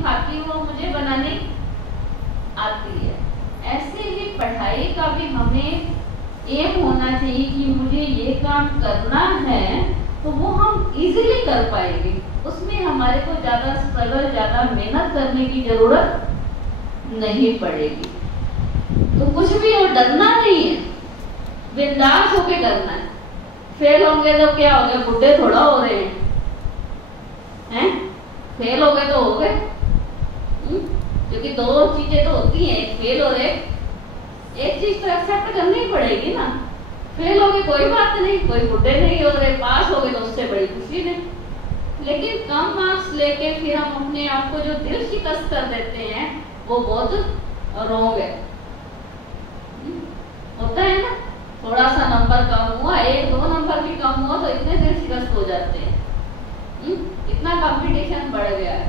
सिखाती हूँ वो मुझे बनानी आती है। ऐसे ही पढ़ाई का भी हमें एम होना चाहिए कि मुझे ये काम करना है, तो वो हम इजीली कर पाएंगे। उसमें हमारे को ज़्यादा स्ट्रगल, ज़्यादा मेहनत करने की जरूरत नहीं पड़ेगी। तो कुछ भी और डरना नहीं है, बिंदास होके करना है। फेल होंगे तो क्या हो गया, बुढ़े थोड़ा हो रहे हैं? फेल हो गए तो हो गए, क्योंकि दो चीजें तो होती हैं, एक फेल और एक चीज तो एक्सेप्ट करनी पड़ेगी ना। फेल हो गए कोई बात नहीं, कोई बुढ़े नहीं हो रहे, पास हो गए तो उससे बड़ी खुशी नहीं। लेकिन कम मार्क्स लेके फिर हम अपने आप को जो दिल शिकस्त कर देते हैं वो बहुत रोग है। होता है ना, थोड़ा सा नंबर कम हुआ, 1-2 नंबर भी कम हुआ तो इतने दिल शिकस्त हो जाते हैं। इतना कंपटीशन बढ़ गया है।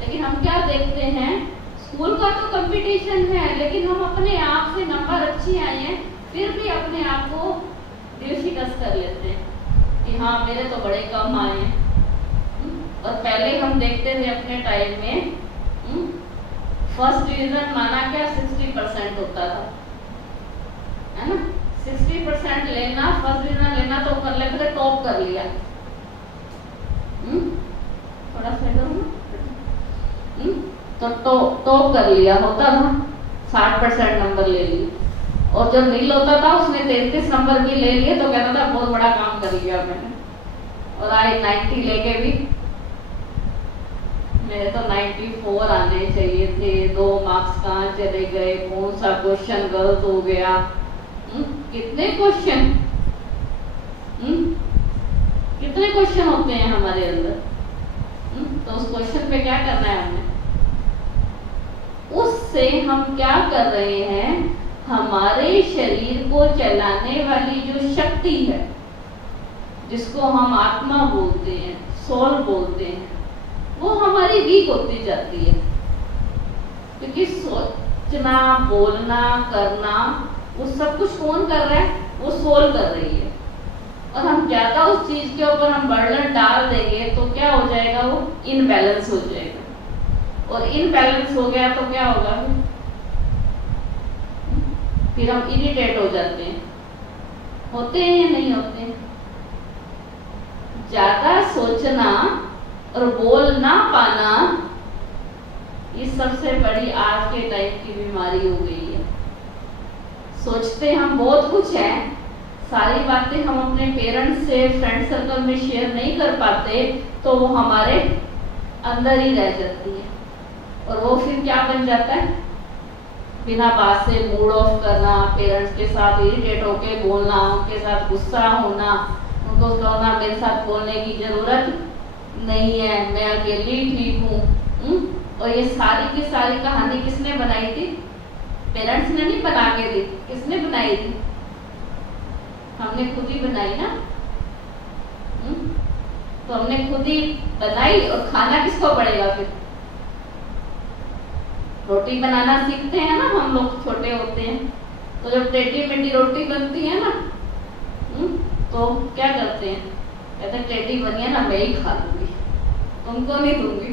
लेकिन हम क्या देखते हैं, स्कूल का तो कंपटीशन है, लेकिन हम अपने आप से नंबर अच्छी आए हैं फिर भी अपने आप को दिल शिकस्त कर लेते हैं कि हाँ मेरे तो बड़े कम आए हैं। और पहले हम देखते थे अपने टाइम में, फर्स्ट डिवीजन माना क्या 60% होता था, है ना। 60% लेना, फर्स्ट डिवीजन लेना तो कर लेते थे, टॉप कर लिया। थोड़ा सा तो टॉप कर लिया होता था, 60% नंबर ले लिए। और जब नील होता था उसने 33 नंबर भी ले लिए तो कहता था बहुत बड़ा काम कर लिया मैंने। और आई 90 लेके भी मेरे तो 94 आने चाहिए थे, 2 मार्क्स कहाँ चले गए, कौन सा क्वेश्चन गलत हो गया। कितने क्वेश्चन होते हैं हमारे अंदर। तो उस क्वेश्चन पे क्या करना है हमने, उससे हम क्या कर रहे हैं, हमारे शरीर को चलाने वाली जो शक्ति है, जिसको हम आत्मा बोलते हैं, सोल बोलते हैं, वो हमारी वीक होती जाती है। क्योंकि सोचना, बोलना, करना वो सब कुछ कौन कर रहा है, वो सोल कर रही है। और हम ज्यादा उस चीज के ऊपर हम बर्डन डाल देंगे तो क्या हो जाएगा, वो इनबैलेंस हो जाएगा। और इनबैलेंस हो गया तो क्या होगा, फिर हम इरिटेट हो जाते हैं। होते हैं या नहीं होते हैं? ज्यादा सोचना और बोल ना पाना, ये सबसे बड़ी आज के टाइम की बीमारी हो गई है। सोचते हम बहुत कुछ है, सारी बातें हम अपने पेरेंट्स से, फ्रेंड सर्कल में शेयर नहीं कर पाते, तो वो हमारे अंदर ही रह जाती है। और वो फिर क्या बन जाता है, बिना बात से मूड ऑफ करना, पेरेंट्स के साथ इरिटेट होके बोलना, उनके साथ गुस्सा होना, उनको कहना मेरे साथ बोलने की जरूरत नहीं है, मैं अकेली ठीक हूँ। और ये सारी की सारी कहानी किसने बनाई थी? पेरेंट्स ने नहीं बना के दी, किसने बनाई थी? हमने खुद ही बनाई ना। तो हमने खुद ही बनाई, और खाना किसको पड़ेगा फिर? रोटी बनाना सीखते हैं ना हम लोग, छोटे होते हैं तो जब टेढ़ी मेढ़ी रोटी बनती है ना, तो क्या करते हैं, कहते हैं टेढ़ी बनी है ना, मैं ही खा लूंगी, तुमको नहीं दूंगी।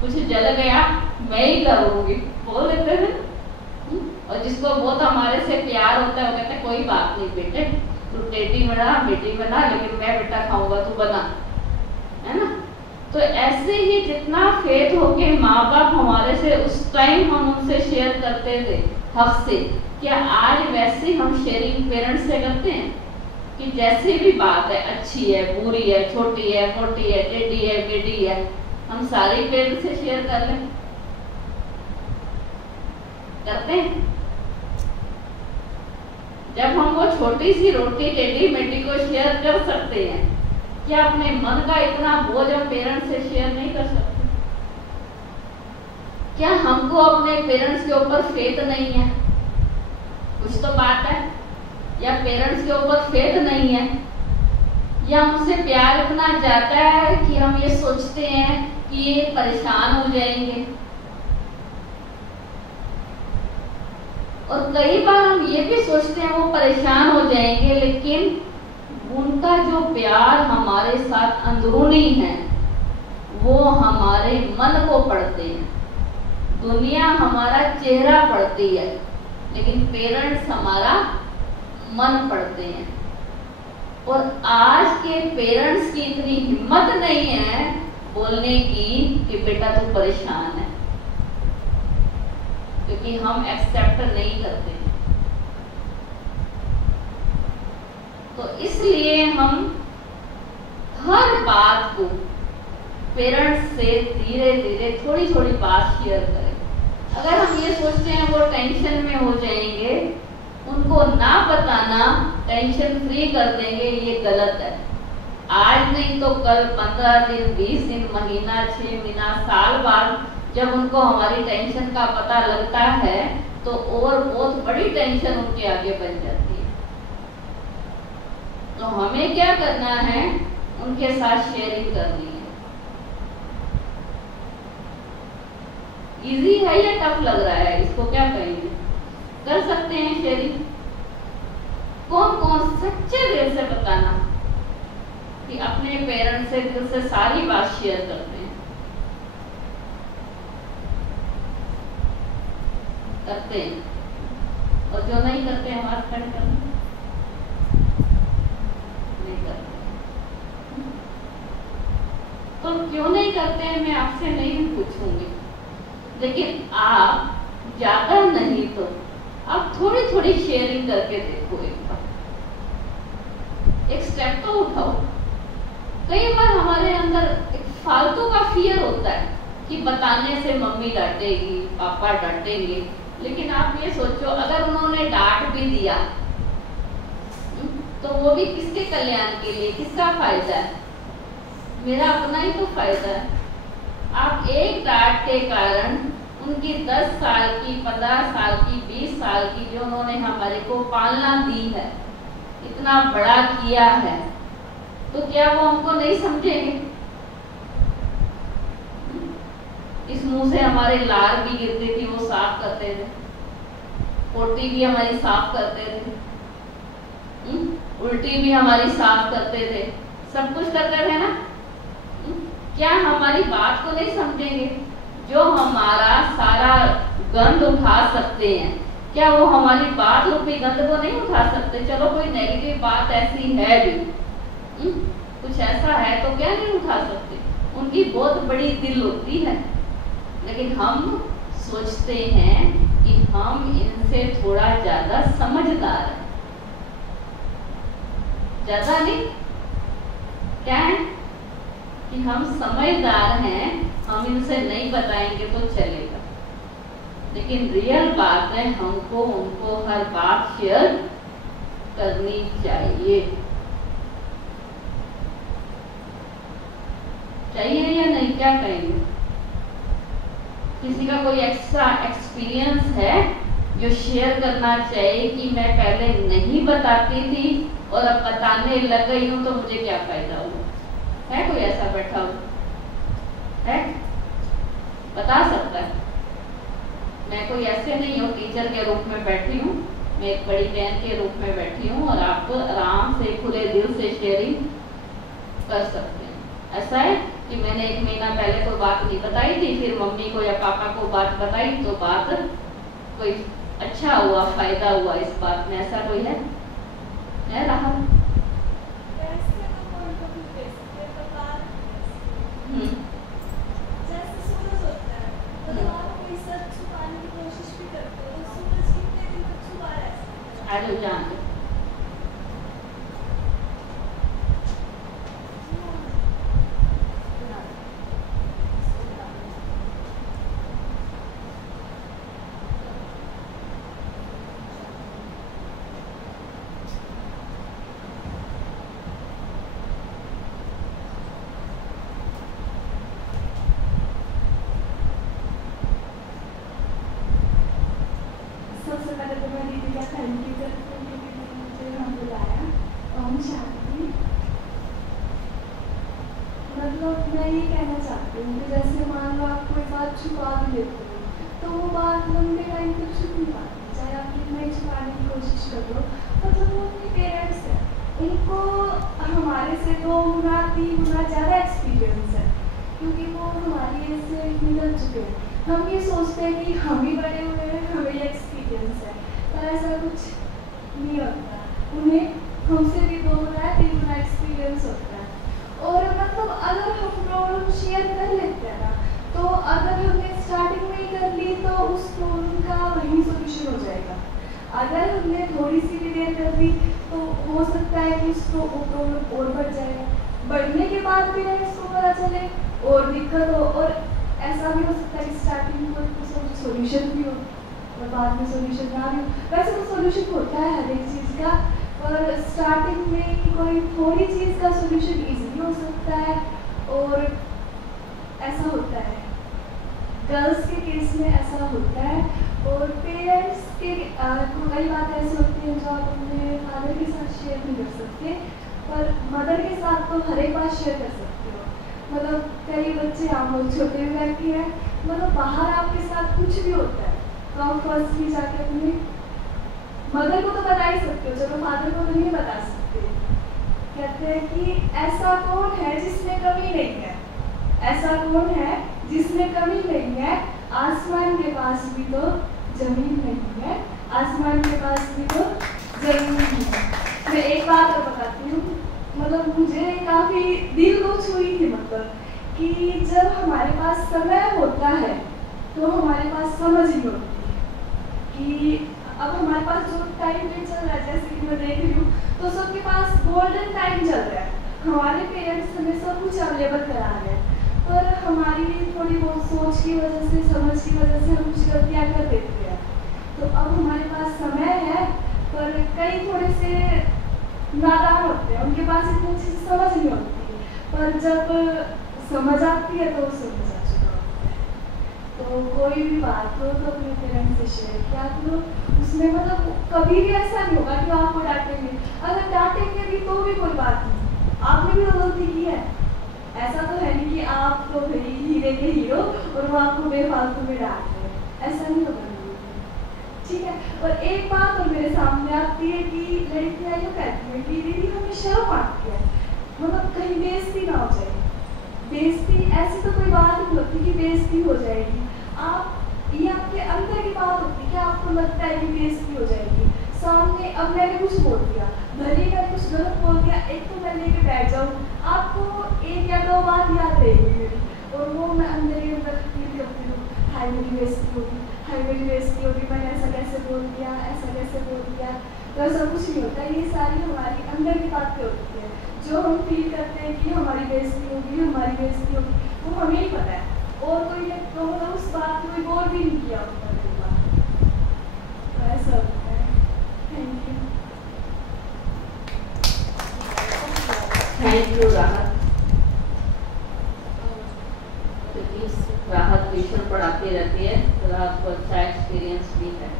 कुछ जल गया मैं ही करूंगी, बोल देते हैं। और जिसको बहुत हमारे से प्यार होता है वो कहते हैं कोई बात नहीं बेटे, तू टेढ़ी बना, बेटी बना, लेकिन मैं बेटा खाऊंगा, तू बना, है ना। तो ऐसे ही जितना फेथ होके माँ बाप हमारे से उस टाइम हम उनसे शेयर करते थे हक से, क्या आज वैसे हम शेयरिंग पेरेंट्स से करते हैं? कि जैसे भी बात है, अच्छी है, बुरी है, छोटी है, मोटी है, टेढ़ी है, बेटी है, हम सारे पेरेंट्स से शेयर कर लें? करते हैं? जब हम वो छोटी सी रोटी टेढ़ी मेढ़ी को शेयर कर सकते हैं, क्या अपने मन का इतना बोझ हम पेरेंट्स से शेयर नहीं कर सकते? क्या हमको अपने पेरेंट्स के ऊपर फेथ नहीं है? कुछ तो बात है। या पेरेंट्स के ऊपर फेथ नहीं है, या हमसे प्यार इतना जाता है कि हम ये सोचते हैं कि ये परेशान हो जाएंगे। और कई बार हम ये भी सोचते हैं वो परेशान हो जाएंगे, लेकिन उनका जो प्यार हमारे साथ अंदरूनी है वो हमारे मन को पढ़ते हैं। दुनिया हमारा चेहरा पढ़ती है, लेकिन पेरेंट्स हमारा मन पढ़ते हैं। और आज के पेरेंट्स की इतनी हिम्मत नहीं है बोलने की कि बेटा तू परेशान है, क्योंकि हम एक्सेप्ट नहीं करते। तो इसलिए हम हर बात को पेरेंट्स से धीरे धीरे थोड़ी थोड़ी बात शेयर करें। अगर हम ये सोचते हैं वो टेंशन में हो जाएंगे, उनको ना बताना, टेंशन फ्री कर देंगे, ये गलत है। आज नहीं तो कल 15 दिन, 20 दिन, महीना, 6 महीना, साल बाद जब उनको हमारी टेंशन का पता लगता है तो और बहुत बड़ी टेंशन उनके आगे बन जाती है। तो हमें क्या करना है, उनके साथ शेयरिंग करनी है। इजी है या टफ लग रहा है, इसको क्या कहेंगे? कर सकते हैं शेयरिंग? कौन कौन सच्चे दिल से बताना कि अपने पेरेंट्स से दिल से सारी बात शेयर करते हैं? करते हैं। और जो नहीं करते हैं हाथ खड़े कर नहीं करते। तो क्यों नहीं करते हैं मैं आपसे नहीं पूछूंगी, लेकिन आप ज्यादा नहीं तो आप थोड़ी थोड़ी शेयरिंग करके देखो। एक बार एक स्टेप तो उठाओ। कई बार हमारे अंदर एक फालतू का फियर होता है कि बताने से मम्मी डांटेगी, पापा डांटेंगे। लेकिन आप ये सोचो, अगर उन्होंने डांट भी दिया तो वो भी किसके कल्याण के लिए, किसका फायदा है? मेरा अपना ही तो फायदा है। आप एक डांट के कारण उनकी 10 साल की, 15 साल की, 20 साल की जो उन्होंने हमारे को पालना दी है, इतना बड़ा किया है, तो क्या वो हमको नहीं समझेंगे? इस मुंह से हमारे लार भी गिरती थी, वो साफ करते थे। पोटी भी हमारी साफ करते थे, उल्टी भी हमारी साफ करते थे, सब कुछ करते थे ना। क्या हमारी बात को नहीं समझेंगे? जो हमारा सारा गंद उठा सकते हैं, क्या वो हमारी बात रूपी गंद को नहीं उठा सकते? चलो कोई नेगेटिव बात ऐसी है भी, कुछ ऐसा है तो क्या नहीं उठा सकते? उनकी बहुत बड़ी दिल होती है, लेकिन हम सोचते हैं कि हम इनसे थोड़ा ज्यादा समझदार हैं। ज्यादा नहीं, क्या है कि हम समझदार हैं, हम इनसे नहीं बताएंगे तो चलेगा। लेकिन रियल बात है, हमको उनको हर बात शेयर करनी चाहिए। चाहिए या नहीं, क्या कहेंगे? किसी का कोई एक्स्ट्रा एक्सपीरियंस है जो शेयर करना चाहिए कि मैं पहले नहीं बताती थी और अब बताने लग गई हूं तो मुझे क्या फायदा हुआ? है कोई ऐसा बैठा हुआ है? बता सकता है? मैं कोई ऐसे नहीं हूँ, टीचर के रूप में बैठी हूँ, मैं एक बड़ी बहन के रूप में बैठी हूँ और आपको आराम से खुले दिल से शेयरिंग कर सकते हैं। ऐसा है कि मैंने 1 महीना पहले कोई बात नहीं बताई थी, फिर मम्मी को या पापा को बात बताई तो बात कोई अच्छा हुआ, फायदा हुआ इस बात में, ऐसा कोई है राहुल? सबसे पहले तो मैं दीदी का थैंक यू करती हूँ कि दीदी ने मुझे यहाँ बुलाया। ओम शांति। मतलब मैं ये कहना चाहती हूँ कि जैसे मान लो आप कोई बात छुपा भी लेते हो तो वो बात लंबे टाइम तक छुप नहीं पाती, चाहे आप कितना ही छुपाने की कोशिश कर लो। मतलब वो अपने पेरेंट्स हैं, उनको हमारे से 2 गुना 3 गुना ज़्यादा एक्सपीरियंस है, क्योंकि सोचते हैं कि हम ही बड़े हुए हैं, हमें ये एक्सपीरियंस है, पर ऐसा कुछ नहीं होता। उन्हें हमसे भी 2 गुना 3 गुना एक्सपीरियंस होता है। और मतलब अगर हम प्रॉब्लम शेयर कर लेते हैं ना, तो अगर हमने स्टार्टिंग में ही कर ली तो उस प्रॉब्लम का वही सोल्यूशन हो जाएगा। अगर हमने थोड़ी सी भी देर कर दी तो हो सकता है कि उसको वो प्रॉब्लम और बढ़ जाएगा, बढ़ने के बाद भी इसको पता चले और दिक्कत हो, और ऐसा भी हो सकता है कि स्टार्टिंग में कोई सोल्यूशन भी हो और बाद में सोल्यूशन ना भी हो। वैसे तो सोल्यूशन होता है हर एक चीज़ का, पर स्टार्टिंग में कोई थोड़ी चीज़ का सोल्यूशन इजीली हो सकता है, और ऐसा होता है गर्ल्स के केस में ऐसा होता है। और पेरेंट्स के कई बातें ऐसी होती हैं जो आप अपने फादर के साथ शेयर नहीं कर सकते, पर मदर के साथ तो हर एक बात शेयर कर सकते हो। मतलब कई बच्चे आप लोग छोटे भी रहती हैं, मतलब बाहर आपके साथ कुछ भी होता है तो आप फर्स्टली जाके अपने मदर को तो बता ही सकते हो, चलो फादर को नहीं बता सकते। कहते हैं कि ऐसा कौन है जिसमें कमी नहीं है, ऐसा कौन है जिसमें कमी नहीं है, आसमान के पास भी तो जमीन नहीं है, आसमान के पास भी तो जमीन नहीं है। मैं एक बात और बताती हूँ, मतलब मुझे काफ़ी दिल को छुई थी, मतलब कि जब हमारे पास समय होता है तो हमारे पास समझ नहीं होती कि अब हमारे पास जो टाइम चल रहा है, जैसे कि मैं देख रही हूँ तो सबके पास गोल्डन टाइम चल रहा है। हमारे पेरेंट्स हमें सब कुछ अवेलेबल करा रहे हैं, पर हमारी थोड़ी बहुत सोच की वजह से, समझ की वजह से हम कुछ गलतियाँ कर देते हैं। तो अब हमारे पास समय है, पर कई थोड़े से नादान होते हैं, उनके पास इतनी अच्छी से समझ नहीं होती, पर जब समझ आती है तो समझ आ चुका होता है। तो कोई भी बात हो तो अपने पेरेंट्स से शेयर किया करो, उसमें मतलब कभी भी ऐसा नहीं होगा कि आपको डांटेंगे। अगर डांटेंगे भी तो भी कोई बात नहीं, आपने भी तो गलती की है। ऐसा तो है नहीं कि आप तो हीरे के हीरो और वो आपको बेफालतू में डांट रहे हैं, ऐसा नहीं होगा, ठीक है। और एक बात और मेरे सामने आती है कि लड़कियाँ यूँ कहती है कि दीदी हमें शर्म आती है, मतलब कहीं बेइज्जती ना हो जाए। बेइज्जती ऐसी तो कोई बात नहीं होती कि बेइज्जती हो जाएगी, आप ये आपके अंदर की बात होती है कि आपको लगता है कि बेइज्जती हो जाएगी। सामने अब मैंने कुछ बोल दिया, भले ही मैंने कुछ गलत बोल दिया, एक तो मैं लेके बैठ जाऊँ, आपको 1 या 2 बात याद रहेगी मेरी, और वो मैं अंदर ही अंदर फील करती हूँ, हाय मेरी बेइज्जती होगी, हाय मेरी बेइज्जती होगी, मैंने ऐसा कैसे बोल दिया, ऐसा कैसे बोल दिया। तो ऐसा कुछ नहीं होता, ये सारी हमारी अंदर की बातें होती है जो हम फील करते हैं कि हमारी बेइज्जती होगी, हमारी बेइज्जती होगी, वो हमें ही पता है, और कोई ने तो मतलब उस बात को कोई गौर भी नहीं किया होता। तो ऐसा होता है। Thank you. थैंक यू राहत। राहत ट्यूशन पढ़ाती रहती है, तो राहत को अच्छा एक्सपीरियंस भी है।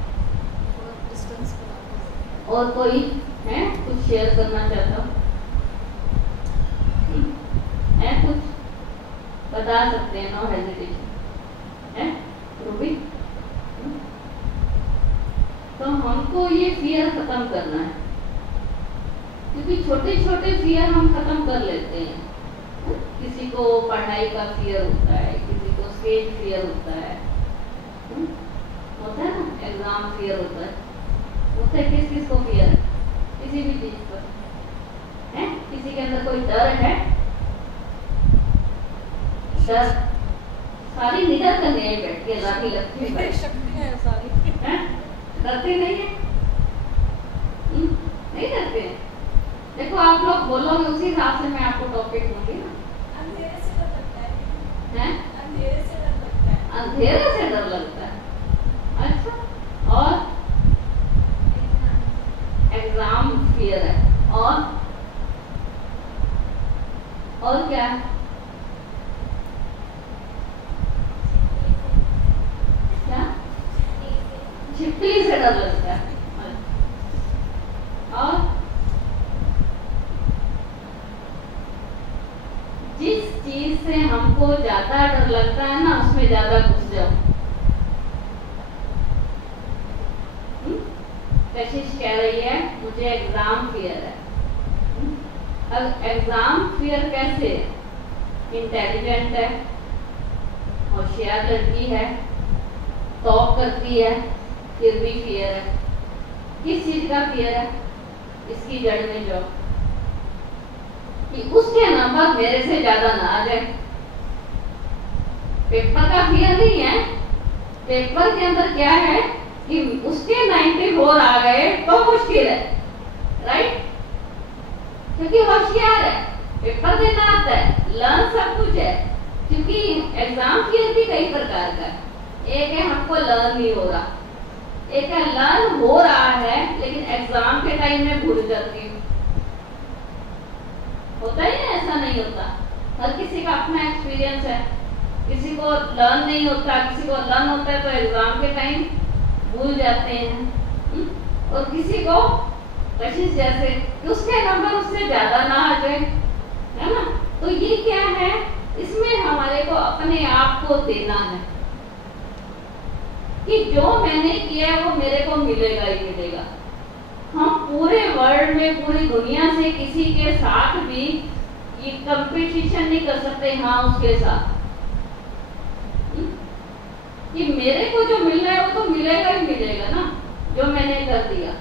और कोई है कुछ शेयर करना चाहता हूँ है, कुछ बता सकते हैं, नो हेजिटेशन है रूबी। तो हमको ये फियर खत्म करना है, क्योंकि छोटे छोटे फियर हम खत्म कर लेते हैं। किसी को पढ़ाई का फियर होता है, किसी को स्टेज फियर होता है ना, एग्जाम फियर होता है, किस को फियर है, किसी भी चीज पर है। किसी के अंदर कोई डर है, डर सारी निडर करने है, बैठ के राखी लगती है सारी है, डरते नहीं है, नहीं डरते हैं। देखो आप लोग बोलोगे उसी हिसाब से मैं आपको टॉपिक दूंगी ना। अंधेरे से डर लगता है, अंधेरे से डर लगता है, अंधेरे से डर लगता है। अच्छा, और एग्जाम फियर है, और क्या है? क्या? छिपकली से डर लगता है। और जिस चीज से हमको ज्यादा डर लगता है ना, उसमें ज्यादा घुस जाओ। कशिश कह रही है मुझे एग्जाम फियर है। अब एग्जाम फियर कैसे? इंटेलिजेंट है, होशियार लड़की है, टॉप करती है फिर भी फियर है। किस चीज का फियर है? इसकी जड़ में जो कि उसके नंबर मेरे से ज्यादा ना आ जाए। पेपर का फियर नहीं है, पेपर के अंदर क्या है कि उसके 94 आ गए तो मुश्किल है, राइट? क्योंकि होशियार है, पेपर देना आता है, लर्न सब कुछ है। क्योंकि एग्जाम फियर भी कई प्रकार का है। एक है हमको लर्न नहीं हो रहा, एक है लर्न हो रहा है लेकिन एग्जाम के टाइम में भूल जाती हूँ। होता ही ना, ऐसा नहीं होता। हर किसी का अपना एक्सपीरियंस है। किसी को लर्न नहीं होता, किसी को लर्न होता है तो एग्जाम के टाइम भूल जाते हैं। और किसी को कशिश जैसे कि उसके नंबर उससे ज्यादा ना आ जाए, है ना? तो ये क्या है, इसमें हमारे को अपने आप को देना है कि जो मैंने किया है वो मेरे को मिलेगा ही मिलेगा। हम पूरे वर्ल्ड में, पूरी दुनिया से किसी के साथ भी ये कंपटीशन नहीं कर सकते। हाँ, उसके साथ कि मेरे को जो मिल रहा है वो तो मिलेगा ही मिलेगा ना, जो मैंने कर दिया।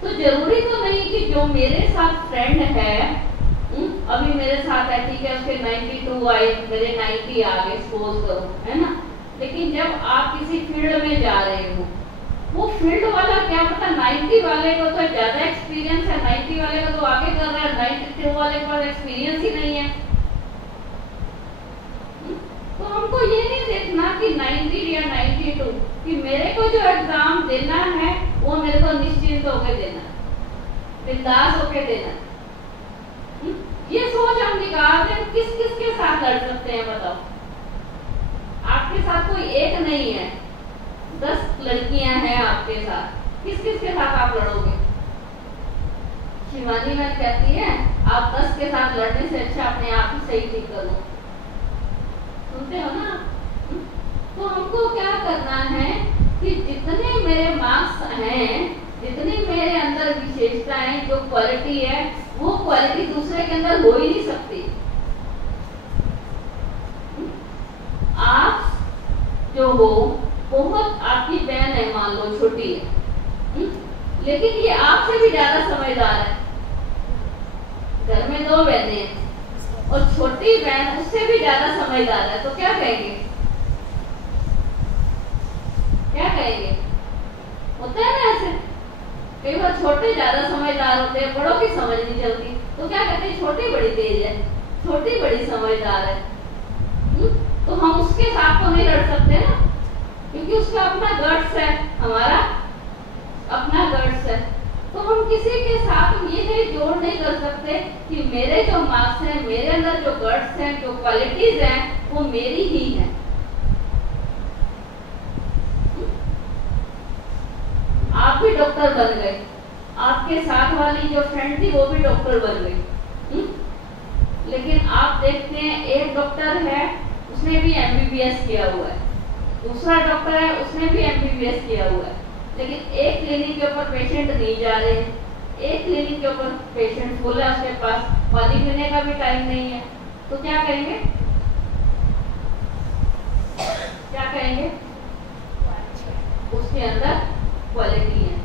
तो जरूरी तो नहीं कि जो मेरे साथ फ्रेंड है, अभी मेरे साथ है, ठीक है, उसके 92 आए, मेरे 90 आ गए, सपोज करो, है ना? लेकिन जब आप किसी फील्ड में जा रहे हो, वो फील्ड वाला क्या पता 90 वाले को तो ज्यादा एक्सपीरियंस है, 90 वाले को तो आगे कर रहा है, 92 वाले के पास एक्सपीरियंस ही नहीं है। तो हमको ये नहीं देखना कि 90 या 92, कि मेरे को जो एग्जाम देना है वो मेरे को निश्चिंत होकर देना, बिंदास होकर देना। ये सोच हम निकाल दें। किस किस के साथ लड़ सकते हैं बताओ? आपके साथ कोई एक नहीं है, 10 लड़कियां हैं आपके साथ, किस किस के साथ आप लड़ोगे? शिवानी मैम कहती है आप 10 के साथ लड़ने से अच्छा अपने आप ही सही ठीक करो। सुनते हो ना? तो हमको क्या करना है कि जितने मेरे मार्क्स हैं, जितनी मेरे अंदर विशेषताएं, जो क्वालिटी है, वो क्वालिटी दूसरे के अंदर हो ही नहीं सकती। आप जो हो, बहुत आपकी बहन है, मान लो छोटी है, लेकिन ये आपसे भी ज्यादा समझदार है। घर में 2 बहनें हैं और छोटी बहन उससे भी ज्यादा समझदार है, तो क्या कहेंगे? क्या कहेंगे? होता है ना ऐसे, कई बार छोटे ज्यादा समझदार होते हैं, बड़ों की समझ नहीं चलती, तो क्या कहते हैं छोटी बड़ी तेज है, छोटी बड़ी समझदार है। तो हम उसके साथ तो नहीं लड़ सकते ना, क्योंकि उसका अपना गट्स है, हमारा अपना गट्स है। तो हम किसी के साथ ये जोड़ नहीं कर सकते कि मेरे जो मार्क्स हैं, मेरे अंदर जो गट्स हैं, जो क्वालिटीज हैं, वो मेरी ही है। आप भी डॉक्टर बन गए, आपके साथ वाली जो फ्रेंड थी वो भी डॉक्टर बन गई, लेकिन आप देखते हैं एक डॉक्टर है, उसने भी MBBS किया हुआ है, दूसरा डॉक्टर है, उसने भी MBBS किया हुआ है, लेकिन एक क्लिनिक के ऊपर पेशेंट नहीं जा रहे, एक क्लिनिक के ऊपर पेशेंट फुल है, उसके पास पानी पीने का भी टाइम नहीं है। तो क्या करेंगे? क्या कहेंगे? उसके अंदर क्वालिटी है।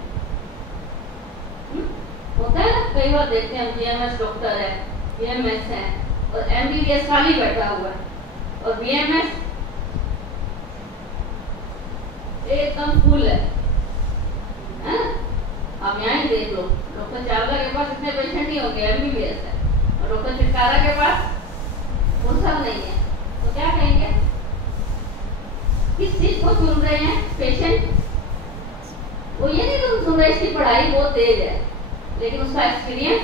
होता है ना, कई बार देखते हैं BMS डॉक्टर है, BMS है, और MBBS खाली बैठा हुआ है, और BMS एकदम फुल है। आप यहाँ ही देख लो, डॉक्टर चावला के पास इतने पेशेंट नहीं होंगे, MBBS है, और डॉक्टर चिटकारा के पास फुर्सत नहीं है। तो क्या कहेंगे? किस चीज को सुन रहे हैं पेशेंट? वो ये नहीं तुम सुन रहे इसकी पढ़ाई बहुत तेज है, लेकिन उसका एक्सपीरियंस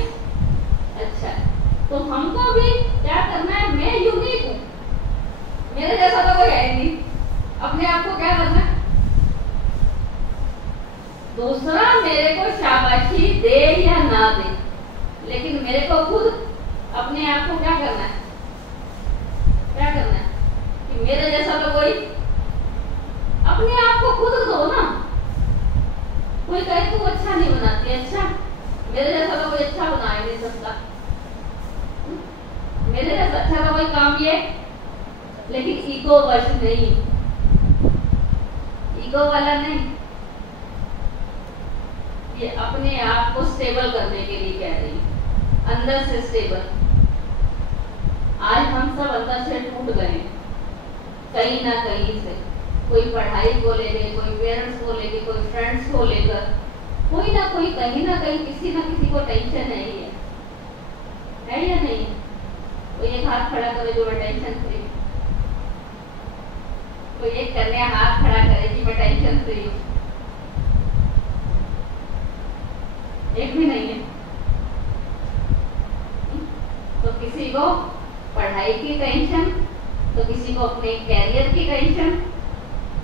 अच्छा है। तो हमको भी क्या करना है? मैं यूनिक हूँ, मेरे जैसा तो कोई है नहीं। अपने आप को क्या करना है? दूसरा मेरे को शाबाशी दे या ना दे, लेकिन मेरे को खुद अपने आप को क्या करना है? क्या करना है कि मेरे जैसा तो कोई, अपने आप को खुद दो ना। कोई कहे तू अच्छा नहीं बनाती, अच्छा मेरे जैसा तो कोई अच्छा बना ही नहीं सकता, मेरे जैसा अच्छा तो कोई काम ये, लेकिन ईगो वश नहीं। ईगो वाला नहीं, ये अपने आप को स्टेबल करने के लिए कह रही है, अंदर से स्टेबल। आज हम सब अंदर से टूट गए कहीं ना कहीं से, कोई पढ़ाई को लेकर, कोई पेरेंट्स को लेकर, कोई फ्रेंड्स को लेकर, कोई ना कोई कहीं ना कहीं किसी ना किसी को टेंशन है या नहीं? कोई एक हाथ खड़ा करे जो मैं टेंशन फ्री, कोई एक करने हाथ खड़ा करे कि मैं टेंशन फ्री हूँ, एक भी नहीं है। तो किसी को पढ़ाई की टेंशन, तो किसी को अपने कैरियर की टेंशन,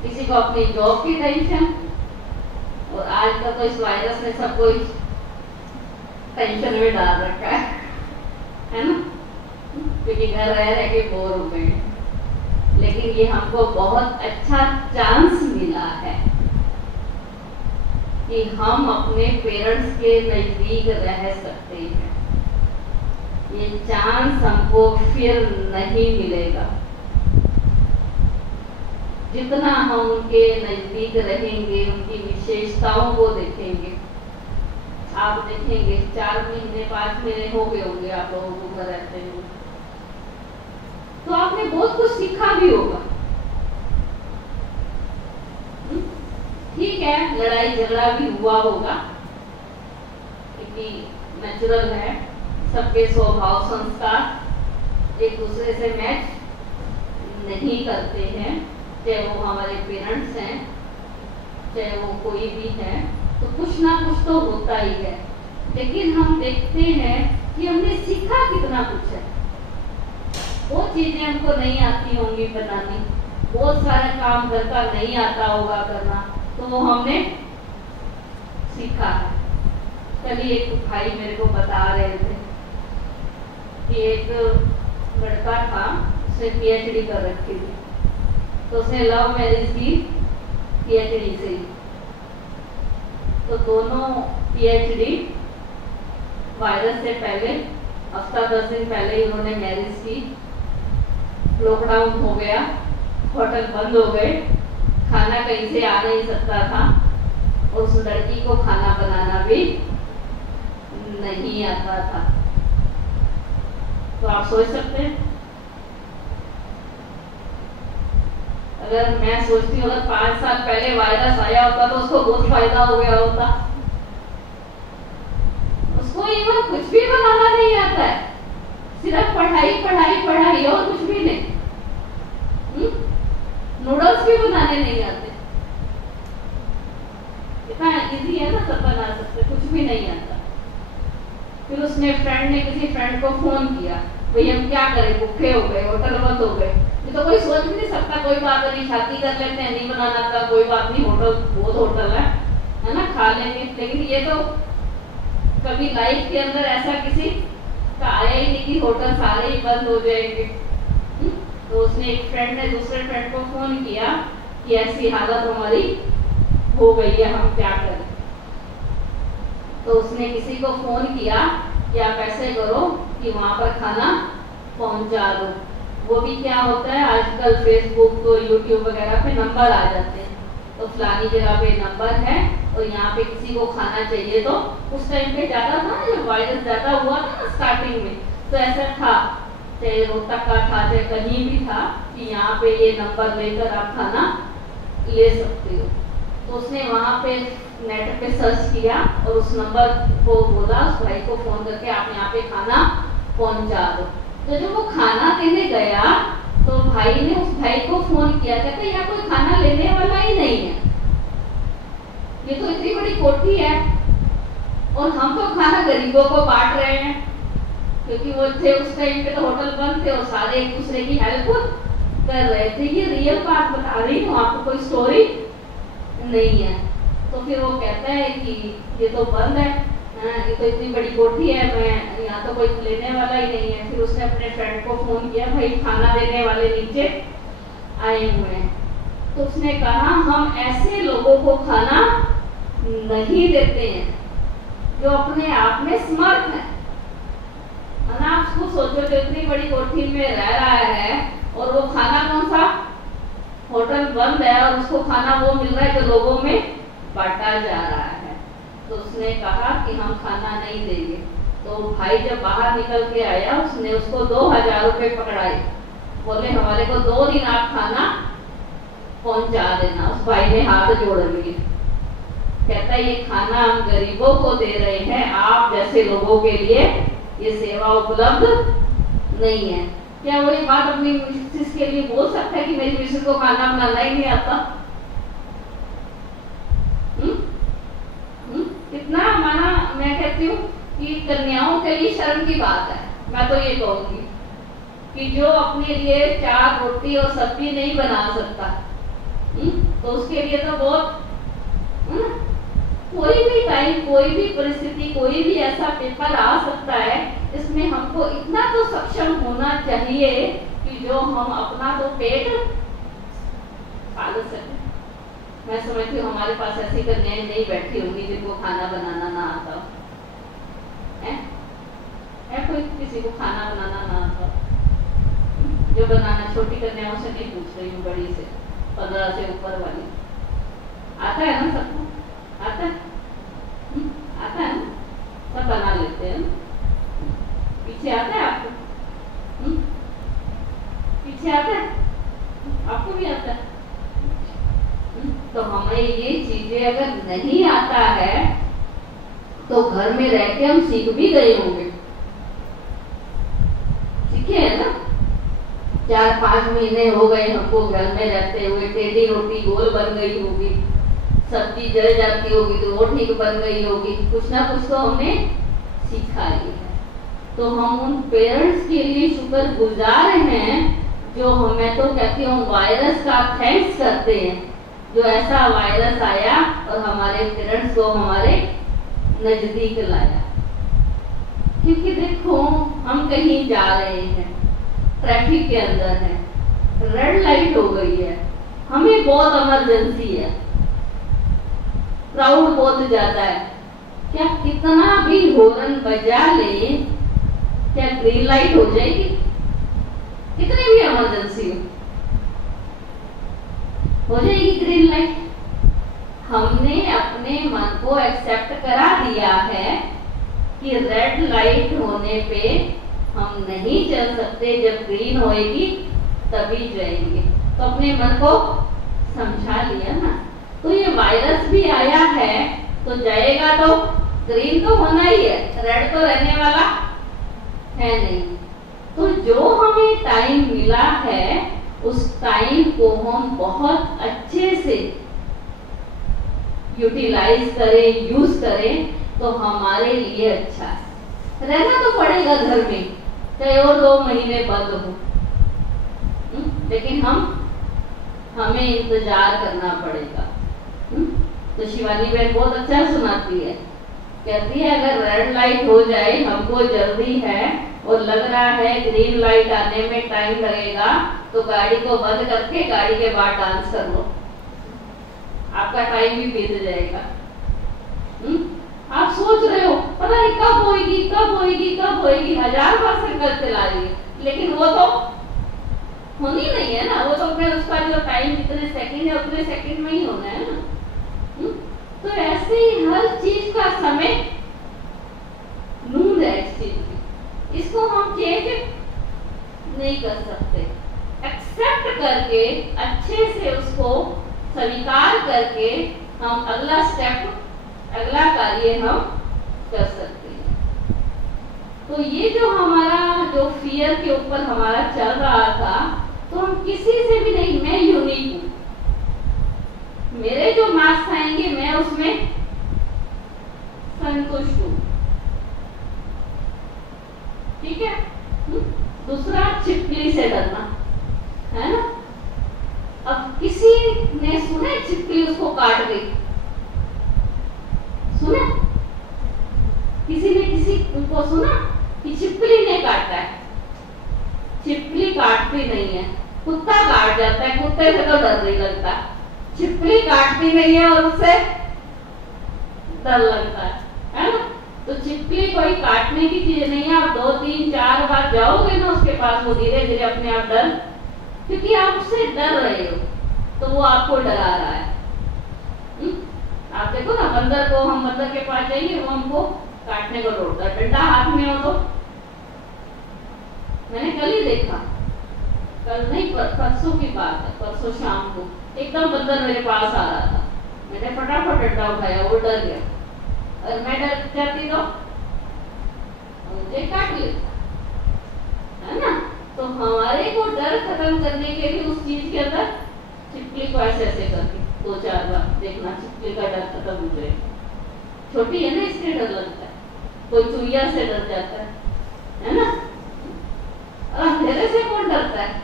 किसी को अपनी जॉब की टेंशन, और आज का तो इस वायरस ने सब कुछ टेंशन में डाल रखा है ना, क्योंकि घर रह रह के बोर हो गए। लेकिन ये हमको बहुत अच्छा चांस मिला है कि हम अपने पेरेंट्स के नजदीक रह सकते हैं। ये चांस हमको फिर नहीं मिलेगा। जितना हम उनके नजदीक रहेंगे, उनकी विशेषताओं को देखेंगे, आप देखेंगे 4 महीने 5 महीने हो गए होंगे आप लोगों को घर रहते हुए, तो आपने बहुत कुछ सीखा भी होगा। ठीक है, लड़ाई झगड़ा भी हुआ होगा, क्योंकि नेचुरल है, सबके स्वभाव संस्कार एक दूसरे से मैच नहीं करते हैं, चाहे वो हमारे पेरेंट्स हैं, चाहे वो कोई भी है, तो कुछ ना कुछ तो होता ही है। लेकिन हम देखते हैं कि हमने सीखा कितना कुछ है। वो चीजें हमको नहीं आती होंगी बनानी, बहुत सारा काम घर का नहीं आता होगा करना, तो वो हमने सीखा है। कल एक भाई मेरे को बता रहे थे कि एक लड़का था, उसने पीएचडी कर रखी थी, तो उसने लव मैरिज की पीएचडी से। तो दोनों पीएचडी वायरस से पहले हफ्ता 10 दिन पहले ही उन्होंने मैरिज की। लॉकडाउन हो गया, होटल बंद हो गए, खाना कहीं से आ नहीं सकता था, और उस लड़की को खाना बनाना भी नहीं आता था। तो आप सोच सकते हैं, अगर मैं सोचती हूँ अगर 5 साल पहले वायरस आया होता तो उसको बहुत फायदा हो गया होता। उसको इवन कुछ भी बनाना नहीं आता है, सिर्फ पढ़ाई पढ़ाई पढ़ाई और कुछ भी नहीं। नूडल्स भी बनाने नहीं आते, इतना इजी है ना, सब बना सकते, कुछ भी नहीं आता। फिर उसने फ्रेंड ने किसी फ्रेंड को फोन किया, भाई हम क्या करें, भूखे हो गए, होटल बंद हो गए। ये तो कोई सोच भी नहीं सकता, कोई बात नहीं, शादी कर लेते हैं, नहीं बनाना था, कोई बात नहीं, होटल बहुत होटल है ना, खा लेंगे। लेकिन ये तो कभी लाइफ के अंदर ऐसा किसी का आया ही नहीं कि होटल सारे ही बंद हो जाएंगे। तो उसने एक फ्रेंड ने दूसरे फ्रेंड को फोन किया कि ऐसी हालत हमारी हो गई है, हम क्या करें। तो उसने किसी को फोन किया कि आप ऐसे करो कि वहां पर खाना पहुंचा दो। वो भी क्या होता है, आजकल फेसबुक तो यूट्यूब वगैरह पे नंबर आ जाते हैं, तो फलानी जगह पे नंबर है और यहाँ पे किसी को खाना चाहिए। तो उस टाइम पे ज्यादा था ना, जब वायरस ज्यादा हुआ था ना स्टार्टिंग में, तो ऐसा था, चाहे रोहतक का था चाहे कहीं भी था, कि यहाँ पे ये नंबर लेकर आप खाना ले सकते हो। तो उसने वहां पे नेट पे सर्च किया और उस नंबर को बोला, उस भाई को फोन करके आप यहाँ पे खाना पहुंचा दो। तो जब वो खाना देने गया तो भाई ने उस भाई को फोन किया, कहते यहाँ कोई खाना लेने वाला ही नहीं है, ये तो इतनी बड़ी कोठी है और हम तो खाना गरीबों को बांट रहे हैं, क्योंकि वो थे उस टाइम पे तो होटल बंद थे और सारे एक दूसरे की हेल्प कर रहे थे। ये रियल बात बता रही हूँ आपको, कोई स्टोरी नहीं है। तो फिर वो कहता है कि ये तो बंद है, ये तो इतनी बड़ी कोठी है, मैं यहाँ तो कोई लेने वाला ही नहीं है। फिर उसने अपने फ्रेंड को फोन किया, भाई खाना देने वाले नीचे आए हुए हैं। तो उसने कहा हम ऐसे लोगों को खाना नहीं देते हैं जो अपने आप में समर्थ है ना। आप उसको सोचो, जो इतनी बड़ी कोठी में रह रहा है और वो खाना कौन सा, होटल बंद है और और उसको खाना वो मिल रहा है जो लोगों में बांटा जा रहा है। तो उसने कहा कि हम खाना नहीं देंगे। तो भाई जब बाहर निकल के आया, उसने उसको 2000 रुपए पकड़ाए, बोले हमारे को 2 दिन आप खाना पहुंचा देना। उस भाई ने हाथ जोड़ लिए, कहता ये खाना हम गरीबों को दे रहे हैं, आप जैसे लोगों के लिए ये सेवा उपलब्ध नहीं है। क्या वो ये बात अपनी मिसेस के लिए बोल सकता है कि मेरी मिसेस को खाना बनाना ही नहीं आता? कितना माना, मैं कहती हूँ कि कन्याओं के लिए शर्म की बात है। मैं तो ये कहूंगी कि जो अपने लिए 4 रोटी और सब्जी नहीं बना सकता, तो उसके लिए तो बहुत कोई भी टाइम, कोई भी परिस्थिति, कोई भी ऐसा पेपर आ सकता है, इसमें हमको इतना तो सक्षम होना चाहिए कि जो हम अपना तो पेट पाल सके। मैं समझती हूँ हमारे पास ऐसी कन्याएं नहीं बैठी होंगी जिनको खाना बनाना ना आता है? कोई किसी को खाना बनाना ना आता? जो बनाना, छोटी कन्याओं से नहीं पूछ रही हूँ, बड़ी से 15 से ऊपर वाली, आता है ना सबको? आता है? आता है ना? सब बना लेते हैं। पीछे आता है आपको? पीछे आता है? आपको भी आता है? तो हमें ये चीजें अगर नहीं आता है तो घर में रह के हम सीख भी गए होंगे, सीखे है ना? 4-5 महीने हो गए हमको घर में रहते हुए, टेढ़ी रोटी गोल बन गई होगी, सब्जी जल जाती होगी तो वो ठीक बन गई होगी, कुछ ना कुछ तो हमने सीखा ही है। तो हम उन पेरेंट्स के लिए शुक्रगुजार हैं जो, मैं तो कहती हूँ वायरस का थैंक्स करते हैं, जो ऐसा वायरस आया और हमारे पेरेंट्स को हमारे नजदीक लाया। क्योंकि देखो हम कहीं जा रहे हैं, ट्रैफिक के अंदर है, रेड लाइट हो गई है, हमें बहुत इमरजेंसी है, क्राउड बहुत ज्यादा है, क्या कितना भी हॉर्न बजा ले, क्या ग्रीन लाइट हो जाएगी? कितनी भी इमरजेंसी हो जाएगी ग्रीन लाइट। हमने अपने मन को एक्सेप्ट करा दिया है कि रेड लाइट होने पे हम नहीं चल सकते, जब ग्रीन होएगी तभी जाएंगे। तो अपने मन को समझा लिया ना। तो ये वायरस भी आया है तो जाएगा तो ग्रीन तो होना ही है, रेड तो रहने वाला है नहीं। तो जो हमें टाइम मिला है उस टाइम को हम बहुत अच्छे से यूटिलाइज करें, यूज करें तो हमारे लिए अच्छा है। रहना तो पड़ेगा घर में, चाहे और 2 महीने बंद हो, लेकिन हमें इंतजार करना पड़ेगा। तो शिवानी बहन बहुत अच्छा सुनाती है, कहती है अगर रेड लाइट हो जाए, हमको जल्दी है और लग रहा है ग्रीन लाइट आने में टाइम लगेगा, तो गाड़ी को बंद करके गाड़ी के बाद डांस कर लो, आपका टाइम भी बीत जाएगा। आप सोच रहे हो पता नहीं कब होएगी, कब होएगी, कब होएगी, 1000 बार संकल्प चला रही है, लेकिन वो तो होनी नहीं है ना। वो तो फिर उसका जो टाइम जितने सेकंड है उतने सेकंड में ही होना है ना। तो ऐसे ही हर चीज का समय नून है इस चीज की, इसको हम चेंज नहीं कर सकते। एक्सेप्ट करके अच्छे से उसको स्वीकार करके हम अगला स्टेप, अगला कार्य हम कर सकते हैं। तो ये जो हमारा जो फियर के ऊपर हमारा चल रहा था, तो हम किसी से भी नहीं, मैं यूनिक हूं, मेरे जो मार्क्स आएंगे मैं उसमें संतुष्ट हूं, ठीक है। दूसरा छिपकली से डरना है ना। अब किसी ने सुने छिपकली उसको काट गई, सुना? किसी ने किसी उनको सुना कि छिपकली ने काटा है? छिपकली काटती नहीं है, कुत्ता काट जाता है, कुत्ते से तो डर नहीं लगता, छिपकली काटती नहीं है और उससे डर लगता है ना। तो छिपकली कोई काटने की चीज नहीं है। आप 2, 3, 4 बार जाओगे ना उसके पास, वो धीरे धीरे अपने आप डर, क्योंकि आप उससे डर रहे हो। तो वो आपको डरा रहा है। आप देखो ना, बंदर को, हम बंदर के पास जाएंगे, वो हमको काटने को दौड़ता है, डंडा हाथ में हो तो। मैंने कल ही देखा, कल नहीं परसों की बात है, परसों शाम को एकदम बंदर मेरे पास आ रहा था। मैंने फटाफट डंडा उठाया, वो डर गया, और मैं डर जाती तो मुझे काट लेता, है ना। तो हमारे को डर खत्म करने के लिए उस चीज के अंदर छिपकली को ऐसे ऐसे करके 2-4 बार देखना, छिपकली का डर खत्म हो जाएगा। छोटी है ना, इसलिए डर लगता है। कोई चुईया से डर जाता है ना। और अंधेरे से कौन डरता है?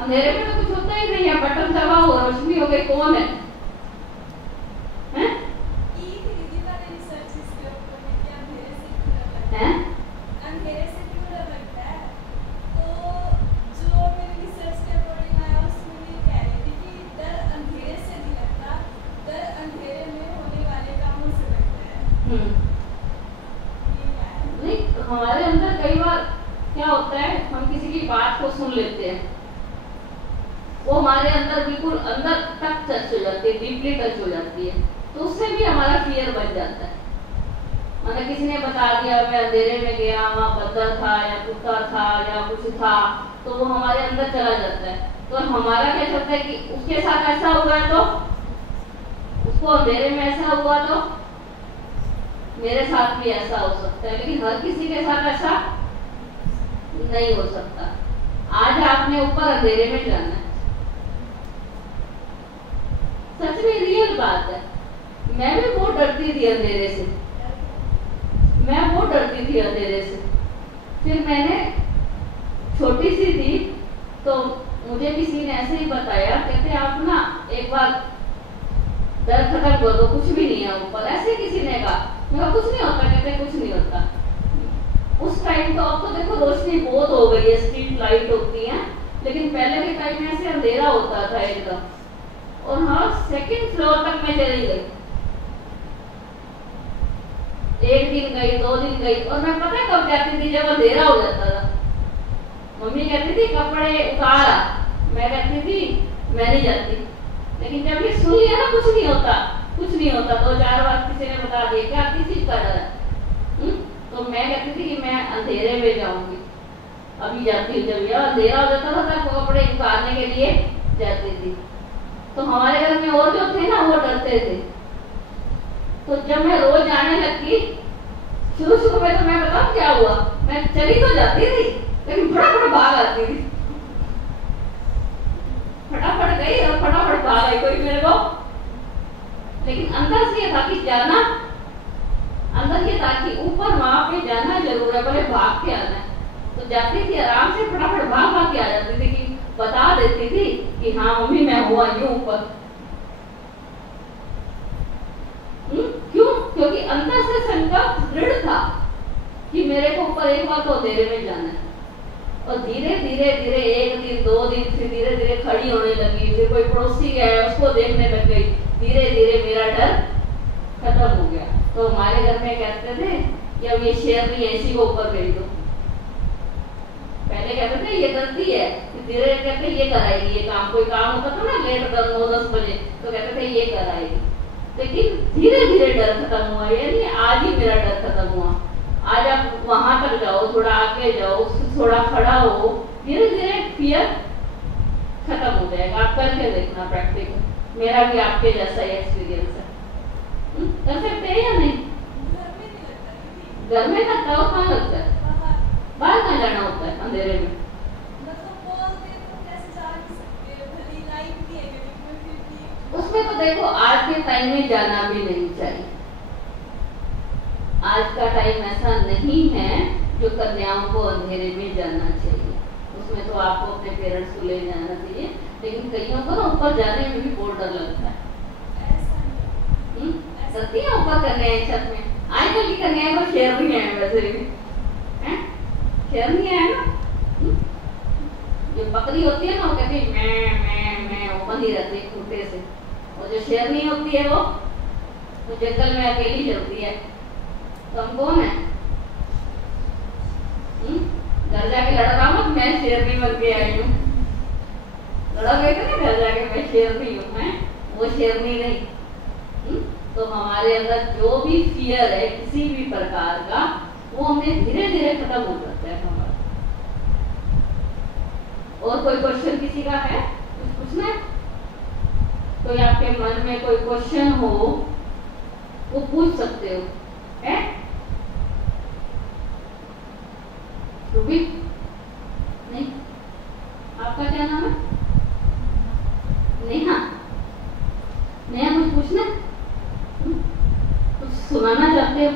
अंधेरे में तो कुछ होता ही नहीं है, बटन दबाओ रोशनी हो गई, कौन है? अंधेरे से क्यों डर लगता है? तो जो मेरी रिसर्च के अकॉर्डिंग आया उसमें ये कह रही थी कि डर अंधेरे से नहीं लगता, डर अंधेरे में होने वाले कामों से लगता है। नहीं, हमारे अंदर कई बार क्या होता है, हम किसी की बात को सुन लेते हैं, वो हमारे अंदर बिल्कुल अंदर तक टच हो जाती है, डीपली टच हो जाती है, तो उससे भी हमारा फियर बन जाता है। मैंने किसी ने बता दिया, मैं अंधेरे में गया, वहाँ बंदर था या कुत्ता था या कुछ था, तो वो हमारे अंदर चला जाता है। तो हमारा क्या चलता है कि उसके साथ ऐसा हुआ है तो उसको अंधेरे में ऐसा हुआ तो मेरे साथ भी ऐसा हो सकता है, लेकिन हर किसी के साथ ऐसा नहीं हो सकता। आज आपने ऊपर अंधेरे में जाना है, सच में रियल बात है। मैं भी बहुत डरती थी अंधेरे से, मैं बहुत डरती थी अंधेरे से। फिर मैंने, छोटी सी थी तो मुझे किसी ने ऐसे ही बताया, कहते आप ना एक बार डर खत्म कर दो, कुछ भी नहीं है ऊपर, ऐसे किसी ने कहा। मैं कुछ नहीं होता, कहते कुछ नहीं होता। उस टाइम तो, अब तो देखो रोशनी बहुत हो गई है, स्ट्रीट लाइट होती है, लेकिन पहले के टाइम में ऐसे अंधेरा होता था एकदम। और हाँ, 2nd फ्लोर तक मैं चली गई, 1 दिन गई, 2 दिन गई, और मैं पता है कब जाती थी? जब अंधेरा हो जाता था। मम्मी कहती थी कपड़े उतार, मैं कहती थी मैं नहीं जाती। लेकिन जब ये सुन लिया ना, कुछ नहीं होता, कुछ नहीं होता, 2-4 बार किसी ने बता दिया क्या किस चीज का डर है, तो मैं कहती थी कि मैं अंधेरे में जाऊंगी, अभी जाती हूँ। जब यह अंधेरा हो जाता था तो कपड़े उतारने के लिए जाती थी। तो हमारे घर में और जो थे ना, वो डरते थे। तो जब मैं रोज जाने लगी, शुरू में तो मैं बताऊं क्या हुआ, मैं चली तो जाती थी, लेकिन फटाफट भाग आती थी, फटाफट गई और फटाफट भाग आई, कोई मेरे को। लेकिन अंदर से ये था कि जाना, अंदर ये था कि ऊपर वहां पे जाना जरूर है, भले भाग के आना है। तो जाती थी आराम से, फटाफट भाग के आ जाती थी, कि बता देती थी कि हाँ मम्मी मैं हुआ ये ऊपर। क्यों? क्योंकि अंदर से संकल्प दृढ़ था कि मेरे को ऊपर एक बार तो अंधेरे में जाना है। और धीरे धीरे धीरे 1 दिन 2 दिन, फिर धीरे धीरे खड़ी होने लगी, फिर कोई पड़ोसी गया उसको देखने लग गई, धीरे धीरे मेरा डर खत्म हो गया। तो हमारे घर में कहते थे कि अब ये शेरनी ऐसी को ऊपर भेज दो। पहले कहते थे ये गलती है, धीरे कहते ये कराएगी ये काम, कोई काम होता था ना लेट 9-10 बजे, तो कहते थे ये कराएगी। लेकिन धीरे धीरे डर खत्म हुआ, यानी आज ही मेरा डर खत्म हुआ। आज आप वहां तक जाओ, थोड़ा आगे जाओ, थोड़ा खड़ा हो, धीरे धीरे फियर खत्म हो जाएगा। आप करके देखना प्रैक्टिकल, मेरा भी आपके जैसा ही एक्सपीरियंस है। कर सकते हैं या नहीं? घर में लगता है, कहाँ लगता है? बाहर कहाँ जाना होता है अंधेरे में? उसमें तो देखो आज के टाइम में जाना भी नहीं चाहिए। आज का टाइम ऐसा नहीं है जो कन्याओं को अंधेरे में जाना चाहिए। उसमें तो आपको अपने पेरेंट्स को ले जाना चाहिए, लेकिन कईयों को ना ऊपर जाने में भी बहुत डर लगता है। सत्य है ऊपर कन्याएं छत में आजकल की कन्याएं को शेर नहीं है, वैसे भी शेर नहीं है ना। जो बकरी होती है ना वो कहती है मैं वो बंधी रहती है खूंटे से, और जो शेरनी होती है वो जंगल में अकेली चलती है। तो हम कौन है? घर जाके लड़ रहा हूँ मैं शेरनी बन के आई हूँ, लड़ा गई तो नहीं घर जाके मैं शेरनी हूँ मैं, वो शेरनी नहीं। तो हमारे अंदर जो भी फियर है किसी भी प्रकार का, वो हमें धीरे धीरे खत्म हो जाता है हमारा। और कोई क्वेश्चन किसी का है, कुछ पूछना है? कोई आपके मन में कोई क्वेश्चन हो वो पूछ सकते हो, है? रूबी? नहीं? आपका क्या नाम है? नेहा? नेहा कुछ पूछना? कुछ सुनाना चाहते हो?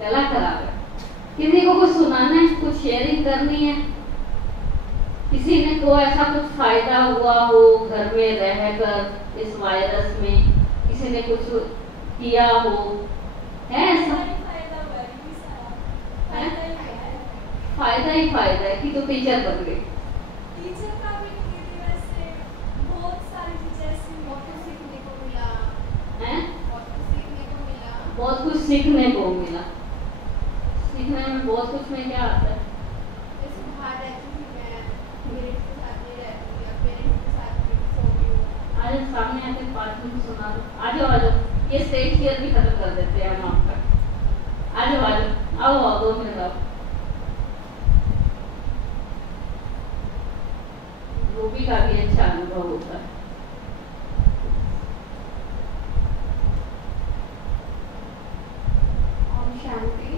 गला खराब है, किसी को कुछ सुनाना है, कुछ शेयरिंग करनी है? किसी ने को ऐसा कुछ फायदा हुआ हो घर में रहकर इस वायरस में, किसी ने कुछ किया हो, है ऐसा? फायदा ही फायदा है कि तो टीचर बन गई। टीचर का भी नहीं थी वैसे, बहुत सारी चीजें ऐसी बहुत कुछ सीखने को मिला है, बहुत कुछ सीखने को मिला, बहुत कुछ सीखने को मिला। सीखने में बहुत कुछ में क्या आता है? जैसे बाहर रहती थी मैं, पेरेंट्स के साथ नहीं रहती थी, अब पेरेंट्स के साथ भी सोती हूँ। आज सामने आके 5 मिनट सुना दो। आ जाओ आ जाओ, ये स्टेज फियर भी खत्म कर देते हैं हम आपका। आ जाओ आ जाओ, आओ आओ 2 मिनट आओ। रूबी का भी अच्छा अनुभव होता है। ओम शांति।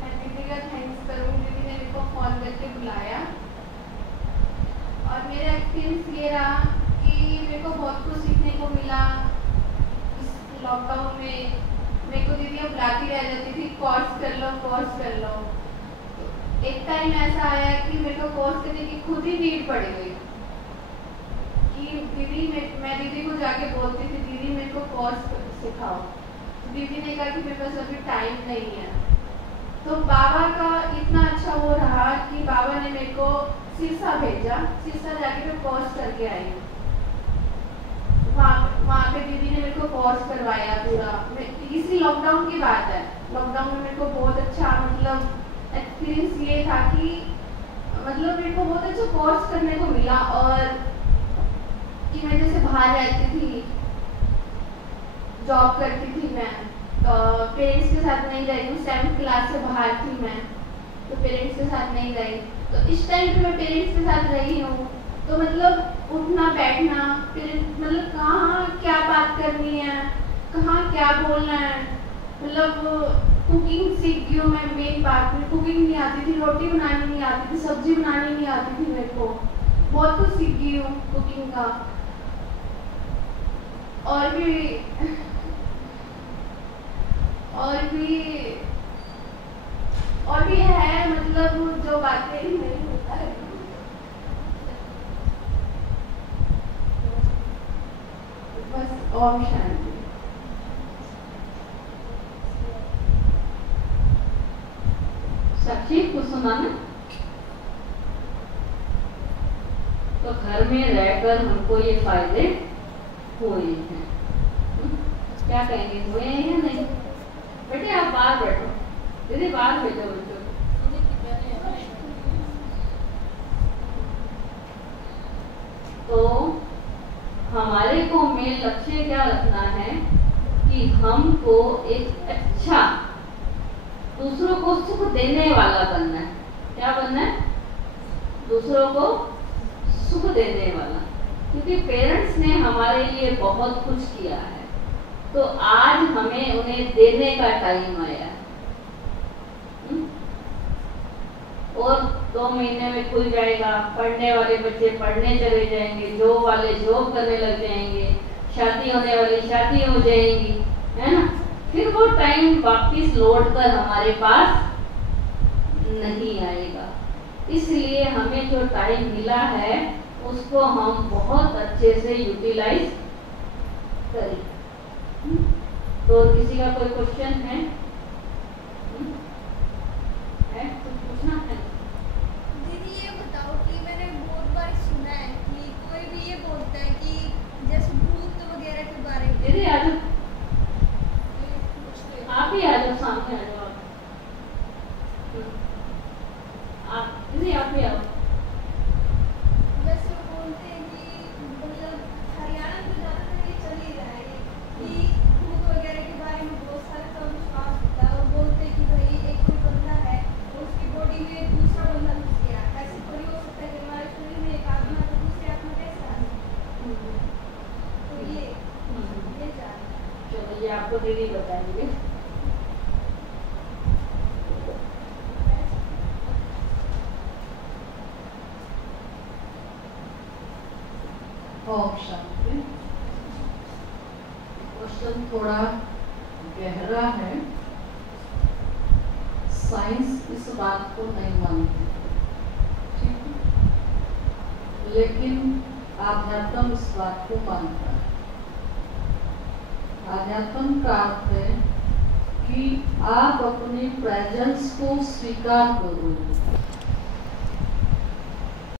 मैं दीदी का थैंक्स करूँगी, दीदी ने मेरे को कॉल करके बुलाया और मेरा एक्सपीरियंस ये रहा कि मेरे को बहुत कुछ सीखने को मिला। इस लॉकडाउन में मेरे को दीदी बुलाती रह जाती थी, कोर्स कर लो कोर्स कर लो। एक टाइम ऐसा आया कि मेरे को कोर्स करने की खुद ही नीड पड़ गई कि दीदी मैं दीदी को जाके बोलती थी, दीदी मेरे को कोर्स सिखाओ। दीदी ने कहा कि मेरे पास अभी टाइम नहीं है। तो बाबा का इतना अच्छा वो रहा कि बाबा ने मेरे को सिरसा भेजा, सिरसा जाके मैं कोर्स करके आई हूँ। वहाँ पे दीदी ने मेरे को कोर्स करवाया पूरा। इसी लॉकडाउन की बात है, लॉकडाउन में मेरे को बहुत अच्छा मतलब एक्सपीरियंस ये था कि मतलब मेरे को बहुत अच्छा कोर्स करने को मिला। और कि मैं जैसे बाहर रहती थी, जॉब करती थी मैं, पेरेंट्स के साथ नहीं रही हूँ, 7th क्लास से बाहर थी मैं, तो पेरेंट्स के साथ नहीं रही। तो इस टाइम पे मैं पेरेंट्स के साथ रही हूँ, तो मतलब उठना बैठना, मतलब कहाँ क्या बात करनी है, कहाँ क्या बोलना है, मतलब कुकिंग सीख गई हूँ मैं। मेन बात में कुकिंग नहीं आती थी, रोटी बनानी नहीं आती थी, सब्जी बनानी नहीं आती थी मेरे को, बहुत कुछ सीख गई हूँ कुकिंग का। और भी है, मतलब जो बातें नहीं होता है। बस ओम शांति। साक्षी कुछ सुनाना? तो घर में रहकर हमको ये फायदे हुए हैं, क्या कहेंगे, हुए हैं या नहीं? बेटे आप बाहर बैठो, दीदी बाहर भेजो बच्चों। तो हमारे को मेन लक्ष्य क्या रखना है कि हमको एक अच्छा दूसरों को सुख देने वाला बनना है। क्या बनना है? दूसरों को सुख देने वाला। क्योंकि पेरेंट्स ने हमारे लिए बहुत कुछ किया है, तो आज हमें उन्हें देने का टाइम आया है। और 2 महीने में खुल जाएगा, पढ़ने वाले बच्चे पढ़ने चले जाएंगे, जॉब वाले जॉब करने लग जाएंगे, शादी होने वाली शादी हो जाएंगी, है ना? फिर वो टाइम वापिस लौट कर हमारे पास नहीं आएगा। इसलिए हमें जो टाइम मिला है उसको हम बहुत अच्छे से यूटिलाइज करें। तो किसी का कोई क्वेश्चन है? कुछ पूछना है? दीदी ये बताओ कि मैंने बहुत बार सुना है कि कोई भी ये बोलता है कि जैसे भूत वगैरह के बारे में। दीदी आ जाओ, आप ही आ जाओ, सामने आ जाओ आप। दीदी आप ही आओ। ओम शांति। क्वेश्चन थोड़ा गहरा है। साइंस इस बात को नहीं मानती, ठीक है, लेकिन आध्यात्म इस बात को मानता है। आध्यात्म का अर्थ है कि आप अपनी प्रेजेंस को स्वीकार करो,